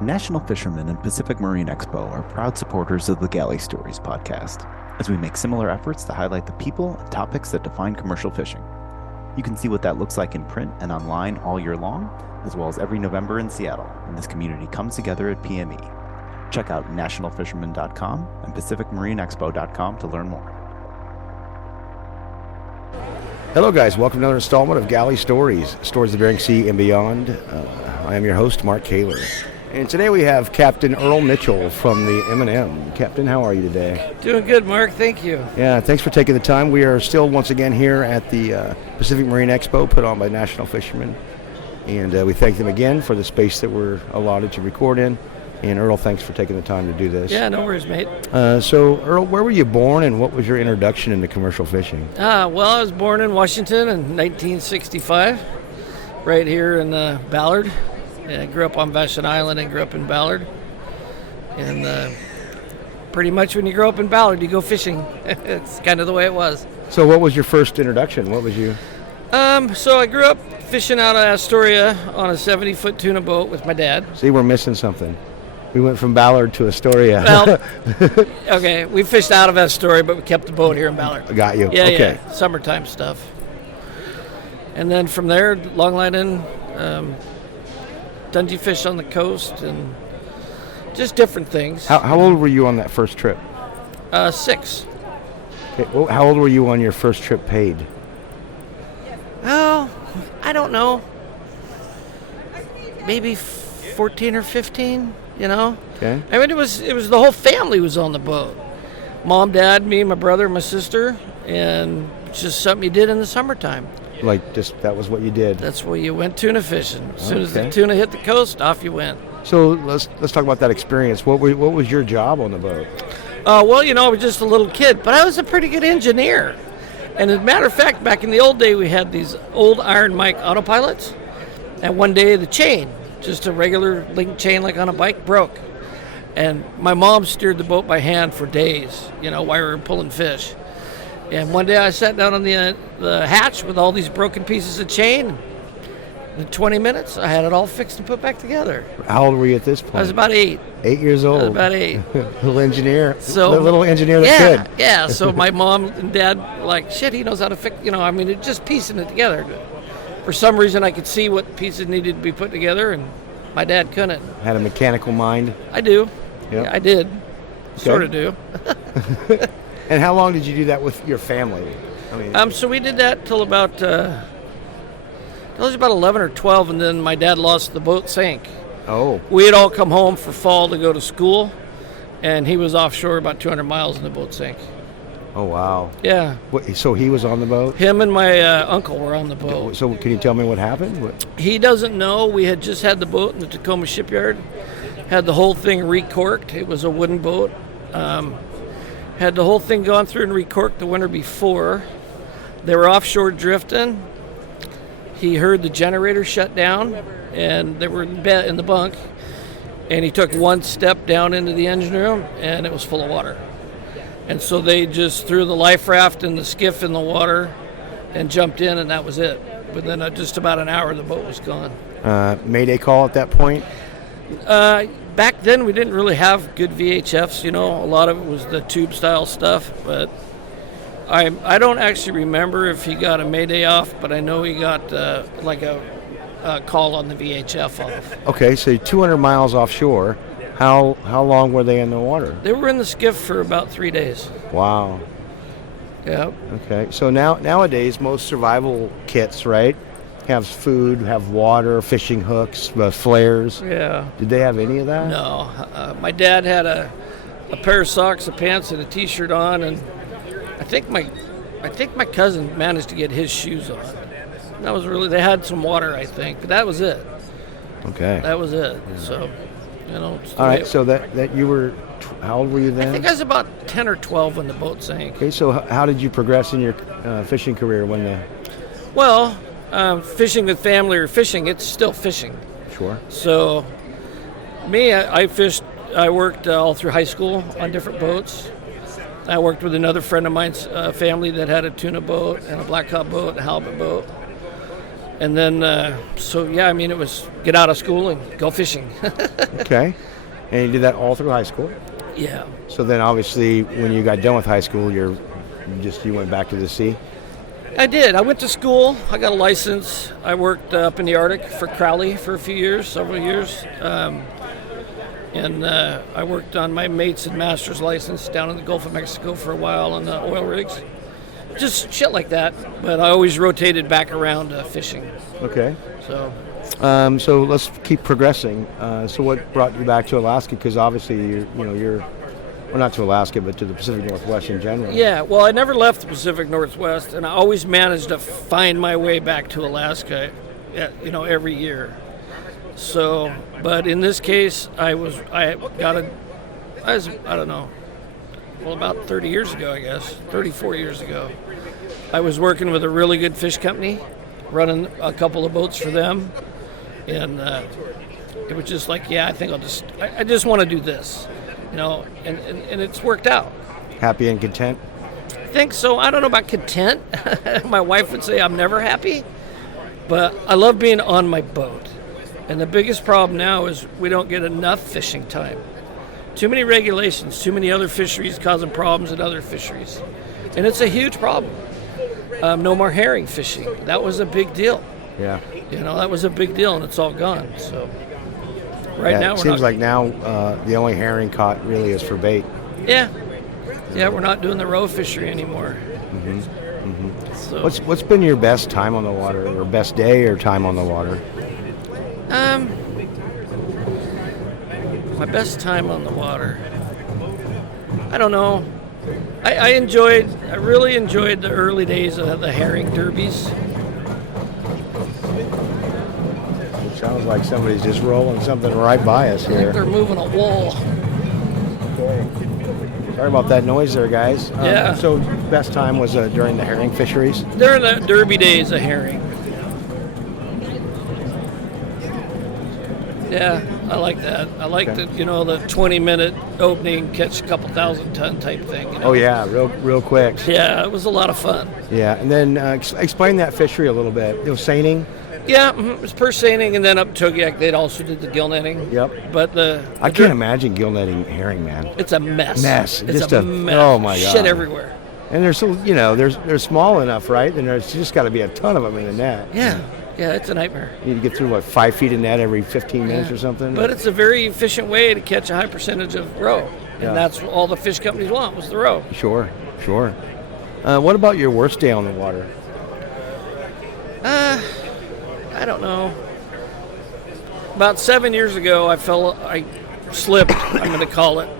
National Fishermen and Pacific Marine Expo are proud supporters of the Galley Stories podcast, as we make similar efforts to highlight the people and topics that define commercial fishing. You can see what that looks like in print and online all year long, as well as every November in Seattle, when this community comes together at PME. Check out nationalfisherman.com and pacificmarineexpo.com to learn more. Hello guys, welcome to another installment of Galley Stories, stories of the Bering Sea and beyond. I am your host, Mark Kaler. And today we have Captain Earl Mitchell from the M&M. Captain, how are you today? Doing good, Mark. Thank you. Yeah, thanks for taking the time. We are still once again here at the Pacific Marine Expo put on by National Fishermen. And we thank them again for the space that we're allotted to record in. And Earl, thanks for taking the time to do this. Yeah, no worries, mate. So, Earl, where were you born and what was your introduction into commercial fishing? Well, I was born in Washington in 1965, right here in Ballard. I grew up on Vashon Island and grew up in Ballard. And pretty much when you grow up in Ballard, you go fishing. It's kind of the way it was. So what was your first introduction? What was you? So I grew up fishing out of Astoria on a 70-foot tuna boat with my dad. See, we're missing something. We went from Ballard to Astoria. Well, okay, we fished out of Astoria, but we kept the boat here in Ballard. Got you. Yeah, okay. Yeah, summertime stuff. And then from there, longline in, Dungey fish on the coast, and just different things. How old were you on that first trip? 6. Okay. Well, how old were you on your first trip paid? Oh, I don't know. Maybe 14 or 15, you know? Okay. I mean, it was the whole family was on the boat. Mom, Dad, me, my brother, my sister, and it's just something you did in the summertime. Like, just that was what you did? That's where you went tuna fishing. As soon as the tuna hit the coast, off you went. So let's talk about that experience. What was your job on the boat? Well, you know, I was just a little kid, but I was a pretty good engineer. And as a matter of fact, back in the old day, we had these old iron mic autopilots. And one day the chain, just a regular link chain like on a bike, broke. And my mom steered the boat by hand for days, you know, while we were pulling fish. And one day I sat down on the hatch with all these broken pieces of chain. In 20 minutes, I had it all fixed and put back together. How old were you at this point? I was about 8. 8 years old. I was about 8. Little engineer. So, little engineer that could. Yeah. So my mom and dad were like, shit, he knows how to fix, you know, I mean, it just piecing it together. For some reason, I could see what pieces needed to be put together, and my dad couldn't. Had a mechanical mind? I do. Yep. Yeah, I did. Okay. Sort of do. And how long did you do that with your family? I mean, So we did that till about, I was about 11 or 12, and then my dad lost the boat sank. Oh. We had all come home for fall to go to school, and he was offshore about 200 miles, and the boat sank. Oh, wow. Yeah. So he was on the boat? Him and my uncle were on the boat. So can you tell me what happened? He doesn't know. We had just had the boat in the Tacoma shipyard, had the whole thing recorked. It was a wooden boat. Had the whole thing gone through and recorked the winter before. They were offshore drifting. He heard the generator shut down, and they were in the bunk. And he took one step down into the engine room, and it was full of water. And so they just threw the life raft and the skiff in the water and jumped in, and that was it. Within just about an hour, the boat was gone. Mayday call at that point? Back then, we didn't really have good VHFs, you know. A lot of it was the tube-style stuff, but I don't actually remember if he got a Mayday off, but I know he got like a call on the VHF off. Okay, so 200 miles offshore. How long were they in the water? They were in the skiff for about 3 days. Wow. Yeah. Okay, so nowadays most survival kits, right, have food, have water, fishing hooks, flares. Yeah. Did they have any of that? No. My dad had a pair of socks, a pants, and a T-shirt on, and I think my cousin managed to get his shoes on. That was really, they had some water, I think, but that was it. Okay. That was it. So, you know. All right. So that you were, how old were you then? I think I was about 10 or 12 when the boat sank. Okay. So how did you progress in your fishing career when the? Well, fishing with family or fishing, it's still fishing. Sure. So, me, I fished. I worked all through high school on different boats. I worked with another friend of mine's family that had a tuna boat and a blacktop boat, and a halibut boat. And then, it was get out of school and go fishing. Okay. And you did that all through high school? Yeah. So then obviously when you got done with high school, you went back to the sea? I did. I went to school. I got a license. I worked up in the Arctic for Crowley for several years. I worked on my mate's and master's license down in the Gulf of Mexico for a while on the oil rigs. Just shit like that. But I always rotated back around fishing. Okay. So let's keep progressing. So what brought you back to Alaska? Because obviously you're well, not to Alaska, but to the Pacific Northwest in general. Yeah, well, I never left the Pacific Northwest, and I always managed to find my way back to Alaska, every year. So, but in this case, about 30 years ago, I guess, 34 years ago, I was working with a really good fish company, running a couple of boats for them, and it was just like, I think I just want to do this. And it's worked out. Happy and content? I think so. I don't know about content. My wife would say I'm never happy, but I love being on my boat. And the biggest problem now is we don't get enough fishing time. Too many regulations, too many other fisheries causing problems in other fisheries. And it's a huge problem. No more herring fishing. That was a big deal. Yeah. That was a big deal, and it's all gone. So. Now, it seems like now the only herring caught really is for bait. Yeah, we're not doing the roe fishery anymore. Mm-hmm. Mm-hmm. So, what's been your best time on the water, or best day or time on the water? My best time on the water. I don't know. I really enjoyed the early days of the herring derbies. Sounds like somebody's just rolling something right by us I think here. they're moving a wall. Sorry about that noise there, guys. Yeah. So best time was during the herring fisheries? During the derby days of herring. Yeah, I like that. I like the 20-minute opening, catch a couple 1,000-ton type thing. Oh yeah, real quick. Yeah, it was a lot of fun. Yeah, and then explain that fishery a little bit. It was seining? Yeah, it was purse seining, and then up in Togiak, they'd also did the gill netting. Yep. But I can't imagine gill netting herring, man. It's a mess. It's just a mess. Oh my god. Shit everywhere. And they're small enough, right? And there's just got to be a ton of them in the net. Yeah, it's a nightmare. You need to get through 5 feet of net every 15 minutes or something. But it's a very efficient way to catch a high percentage of roe, and that's all the fish companies want was the roe. Sure. What about your worst day on the water? I don't know. About 7 years ago, I slipped, I'm going to call it,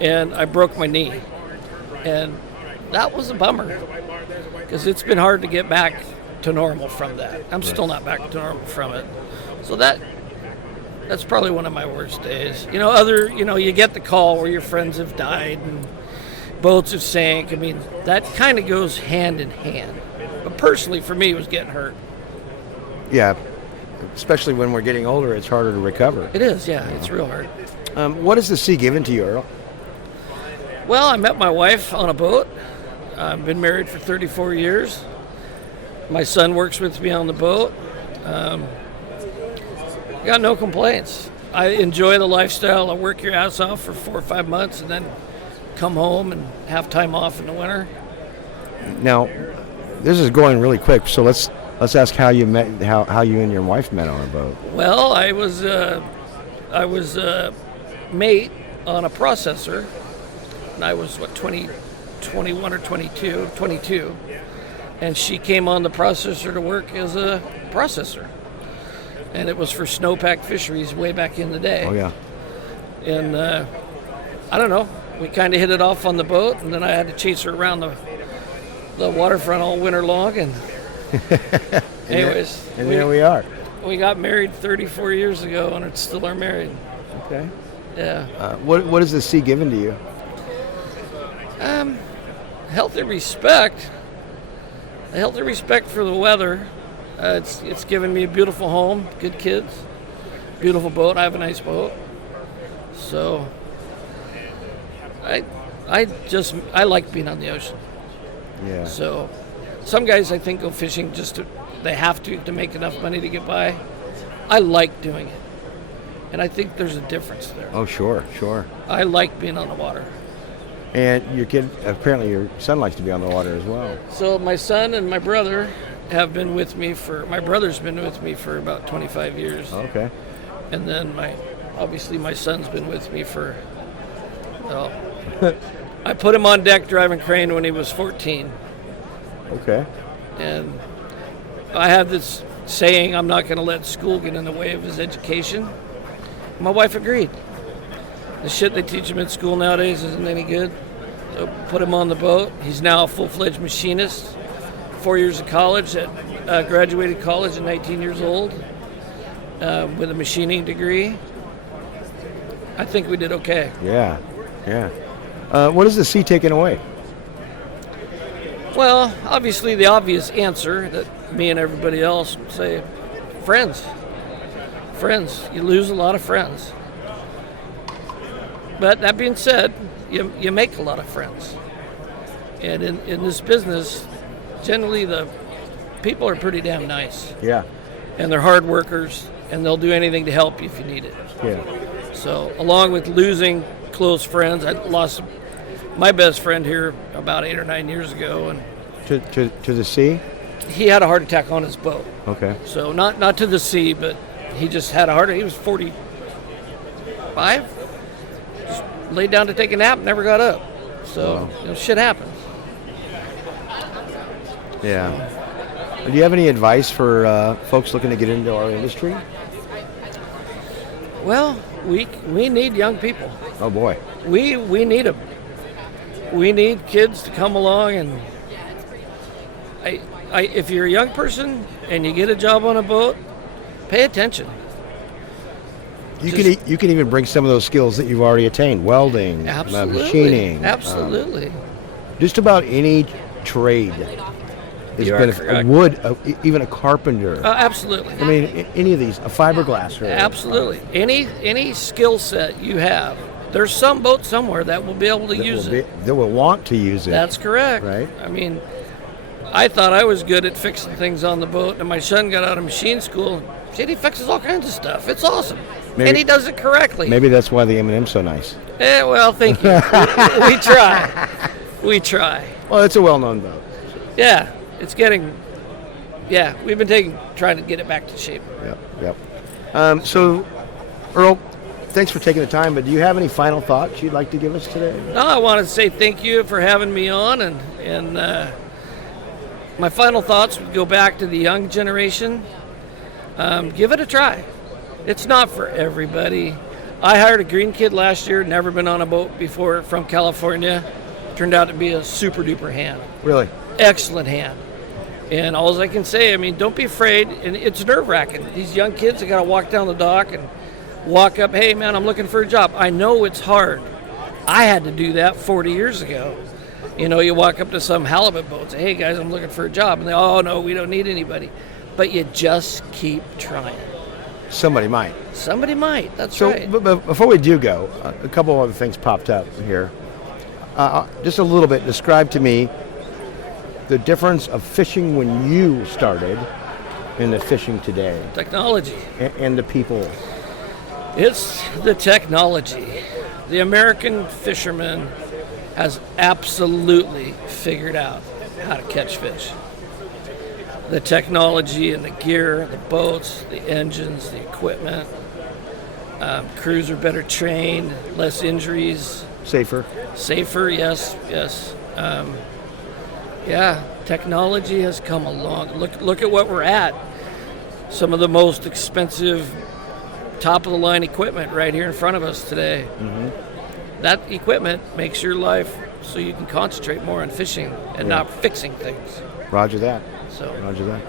and I broke my knee. And that was a bummer because it's been hard to get back to normal from that. I'm still not back to normal from it. So that's probably one of my worst days. You get the call where your friends have died and boats have sank. I mean, that kind of goes hand in hand. But personally, for me, it was getting hurt. Yeah, especially when we're getting older, it's harder to recover. It is, yeah. It's real hard. What has the sea given to you, Earl? Well, I met my wife on a boat. I've been married for 34 years. My son works with me on the boat. Got no complaints. I enjoy the lifestyle. I work your ass off for 4 or 5 months and then come home and have time off in the winter. Now, this is going really quick, so let's ask how you met, how you and your wife met on a boat. Well, I was a mate on a processor, and I was 21 or 22, and she came on the processor to work as a processor, and it was for snowpack fisheries way back in the day. Oh yeah. And I don't know, we kind of hit it off on the boat, and then I had to chase her around the waterfront all winter long, and anyways, there we are. We got married 34 years ago, and it's still are married. Okay. Yeah. What has the sea given to you? Healthy respect. A healthy respect for the weather. It's given me a beautiful home, good kids, beautiful boat. I have a nice boat. So I like being on the ocean. Yeah. So some guys I think go fishing just to they have to make enough money to get by. I like doing it. And I think there's a difference there. Oh, sure. I like being on the water. And apparently your son likes to be on the water as well. So my son and my brother have been with me my brother's been with me for about 25 years. Okay. And then obviously my son's been with me for, well, I put him on deck driving crane when he was 14. Okay. And I have this saying, I'm not going to let school get in the way of his education. My wife agreed. The shit they teach him in school nowadays isn't any good. So put him on the boat. He's now a full-fledged machinist. 4 years of college, graduated college at 19 years old with a machining degree. I think we did okay. Yeah. What is the sea taking away? Well, obviously the obvious answer that me and everybody else would say, friends. Friends. You lose a lot of friends. But that being said, you make a lot of friends. And in this business, generally the people are pretty damn nice. Yeah. And they're hard workers, and they'll do anything to help you if you need it. Yeah. So along with losing close friends, I lost my best friend here about 8 or 9 years ago. And To the sea? he had a heart attack on his boat. Okay. So not to the sea, but he just had a heart attack. He was 45. Just laid down to take a nap, never got up. So shit happens. Yeah. Do you have any advice for folks looking to get into our industry? Well, we need young people. Oh boy. We need them. We need kids to come along, and if you're a young person and you get a job on a boat, pay attention. You can even bring some of those skills that you've already attained: welding, machining, absolutely. Just about any trade. Even a carpenter. Absolutely. I mean, any of these, a fiberglass. Absolutely. Any skill set you have, there's some boat somewhere that will be able to use it. That will want to use it. That's correct. Right. I mean, I thought I was good at fixing things on the boat, and my son got out of machine school. Shit, he fixes all kinds of stuff. It's awesome. And he does it correctly. Maybe that's why the M&M's so nice. Well, thank you. We try. We try. Well, it's a well-known boat. Yeah. It's getting, we've been trying to get it back to shape. Yep. So, Earl, thanks for taking the time, but do you have any final thoughts you'd like to give us today? No, I want to say thank you for having me on, and my final thoughts would go back to the young generation. Give it a try. It's not for everybody. I hired a green kid last year, never been on a boat before, from California. Turned out to be a super duper hand. Really? Excellent hand. And all I can say, I mean, don't be afraid. And it's nerve-wracking. These young kids, they got to walk down the dock and walk up, hey, man, I'm looking for a job. I know it's hard. I had to do that 40 years ago. You walk up to some halibut boat and say, hey, guys, I'm looking for a job. And they, oh, no, we don't need anybody. But you just keep trying. Somebody might. Somebody might. That's right. But before we do go, a couple of other things popped up here. Just a little bit. Describe to me the difference of fishing when you started and the fishing today. Technology. And the people. It's the technology. The American fisherman has absolutely figured out how to catch fish. The technology and the gear, the boats, the engines, the equipment. Crews are better trained, less injuries. Safer, yes. Technology has come along. Look at what we're at. Some of the most expensive, top-of-the-line equipment right here in front of us today. Mm-hmm. That equipment makes your life so you can concentrate more on fishing and not fixing things. Roger that. Roger that.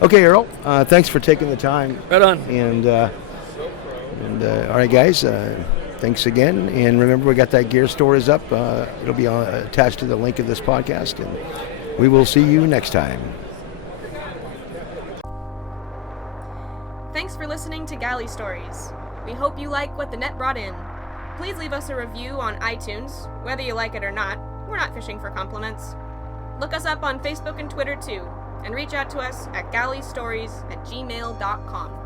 Okay, Earl, thanks for taking the time. Right on. And all right, guys, thanks again. And remember, we got that gear store is up. It'll be attached to the link of this podcast. And we will see you next time. Thanks for listening to Galley Stories. We hope you like what the net brought in. Please leave us a review on iTunes. Whether you like it or not, we're not fishing for compliments. Look us up on Facebook and Twitter too. and reach out to us at galleystories@gmail.com.